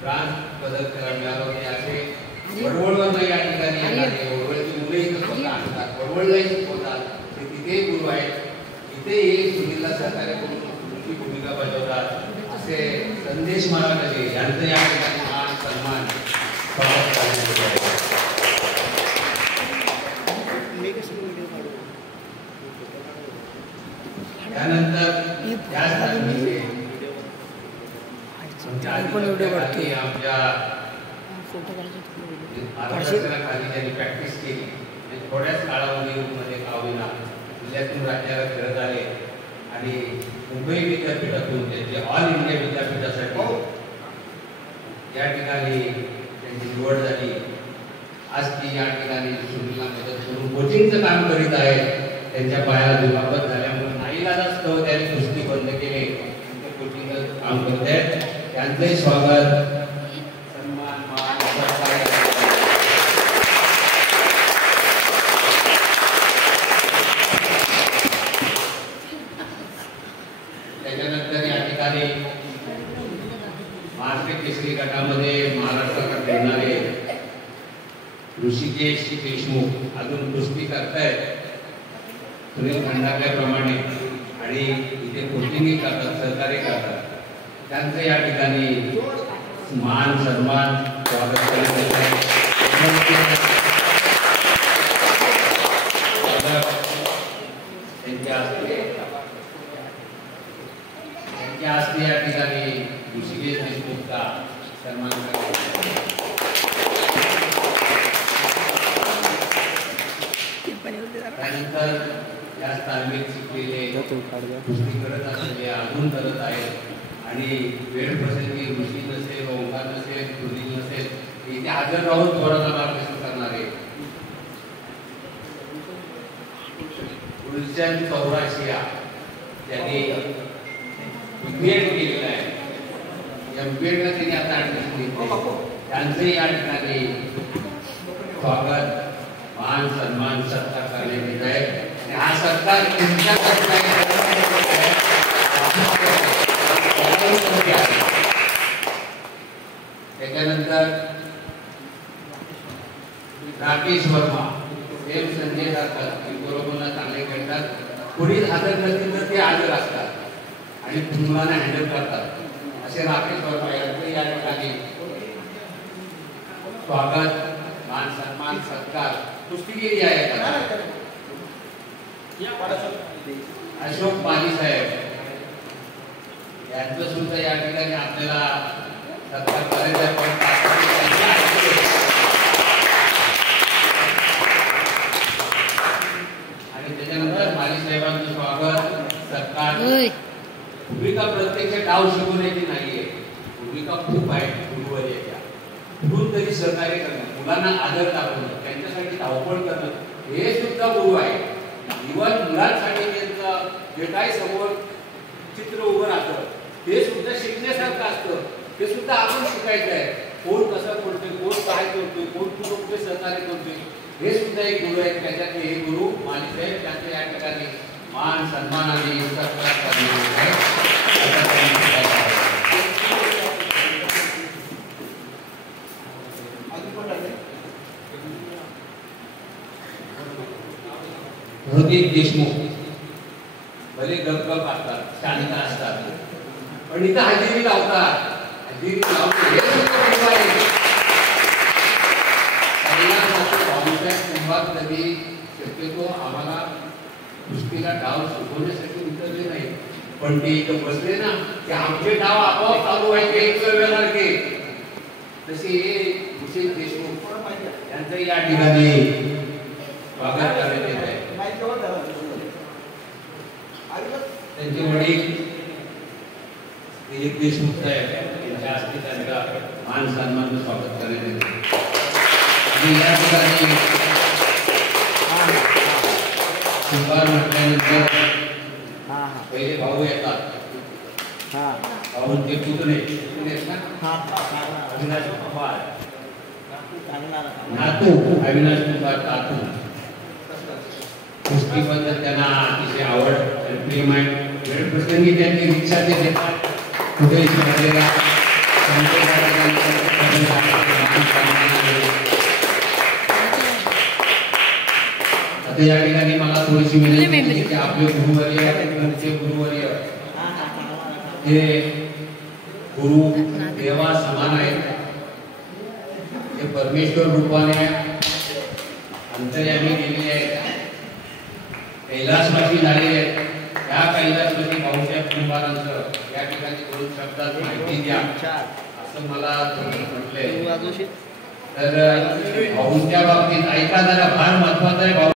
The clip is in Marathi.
ब्रांच पदक त्याला मिळालं होते. असे वडवळवर या ठिकाणी येणारे वडवळची मुलं इथं स्वतः आणतात, वडवळलाही शिकवतात, ते तिथेही गुरु आहेत, इथेही सुनीलला सहकार्य करून मोठी भूमिका बजावतात. असे संदेश महाराजांचे यांचं या ठिकाणी मान सन्मान त्यानंतर आमच्या मार्गदर्शनाखाली ज्यांनी प्रॅक्टिस केली थोड्याच कालावधीमध्ये कावीना जिल्ह्यातून राज्याला फिरत आले आणि मुंबई विद्यापीठातून त्यांचे ऑल इंडिया विद्यापीठासाठी या ठिकाणी त्यांची निवड झाली. आज ती या ठिकाणी सुनीलला मदत करून कोचिंगचं काम करीत आहे. त्यांच्या पायाला दुखापत झाल्यामुळे नाईलाजास्तव त्यांनी कुस्ती बंद केले, कोचिंगचं काम करत आहेत. त्यांचंही स्वागत सन्मान मान त्याच्यानंतर या ठिकाणी महाराष्ट्र केसरी गटामध्ये महाराष्ट्राकडे येणारे ऋषिकेश देशमुख अजून कुस्ती करतायत सुनील खंडागळेप्रमाणे आणि इथे कोचिंगही करतात, सहकार्य करतात. त्यांचं या ठिकाणी मान सन्मान स्वागत करण्यात येत आहे. त्यांच्या हस्ते या ठिकाणी ऋषिकेश देशमुखचा सन्मान करण्यात त्यानंतर या तालमीत शिकलेले कुस्ती करत असलेले अजून करत आहेत आणि वेळ प्रसंगी ऋषी नसेल, ओंकार नसेल, सुनील नसेल, इथे हजर राहून थोडासा मार्गदर्शन करणारे गुलशन चौराशिया त्यांनी बीएड केलेलं आहे, एमपीएडला त्यांनी आता ऍडमिशन घेतली. त्यांचंही या ठिकाणी स्वागत मान सन्मान सत्कार करण्यात येत आहे. हा सत्कार त्याच्यानंतर राकेश वर्मा एम संजय सारखं बरोबर चांगले खेळतात, पुढील हजर नसतील तर ते हजर असतात आणि मुलांना हँडल करतात. असे राकेश वर्मा यांचं या ठिकाणी स्वागत मान सन्मान सत्कार कुस्तीगिरी आहे. अशोक पाली साहेब यांचं सुद्धा या ठिकाणी आपल्याला सत्कार करायचा आणि त्याच्यानंतर माली साहेबांचं स्वागत सत्कार. भूमिका प्रत्यक्ष डाव शिकवण्याची नाहीये, भूमिका खूप आहे गुरुवर्याच्या. कुठून तरी सहकार्य करणं, मुलांना आदर दाखवणं, त्यांच्यासाठी धावपळ करणं हे सुद्धा गुरु आहे. इव्हन मुलांसाठी त्यांचं जे काही समोर चित्र उभं राहतं ते सुद्धा शिकण्यासारखं असतं, ते सुद्धा आपण शिकायचं आहे. कोण कसं करतोय, कोण काय करतोय, कोण कुठे सहकार्य करतोय हे सुद्धा एक गुरु आहेत. त्याच्यातले हे गुरु माली साहेब त्यांचे या ठिकाणी मान सन्मान आणि सत्कार करण्यात आहे. प्रदीप देशमुख भले गपगप असतात, शांत असतात, पण इथं हजेरी लावतात. हजेरी लावणे हे कुंभात कधी शक्यतो आम्हाला कुस्तीला डाव शिकवण्यासाठी उतरले नाही, पण ते इथं बसले ना की आमचे डाव आपोआप चालू व्हायचे एक वेळासारखे. तसे हे विशेष देशमुख यांचं या ठिकाणी स्वागत करण्यात येत आहे. त्यांचे वडील दिलीप देशमुख साहेब यांच्या हस्ते त्यांचा मान सन्मान स्वागत करण्यात येते. आणि या ठिकाणी कुंभार म्हटल्यानंतर पहिले भाऊ येतात. भाऊंचे पुतणे अविनाश कुंभार, नातू अविनाश कुंभार नातू. कुस्तीबद्दल त्यांना अतिशय आवड आणि प्रेम आहे. वेळ प्रसंगी त्यांनी रिक्षा देतात कुठेही झालेला आता या ठिकाणी मला थोडीशी विनंती की आपले गुरुवर्य गुरुवर्य हे गुरु देवा समान आहेत. हे परमेश्वर रूपाने अंतर्यामी गेलेले आहेत, कैलासवासी झालेले आहेत. त्या कैलासवासी भाऊसाहेब कुंभारांचं या ठिकाणी दोन शब्दात माहिती द्या असं मला म्हटलंय. तर भाऊंच्या बाबतीत ऐका जरा, फार महत्वाचं आहे.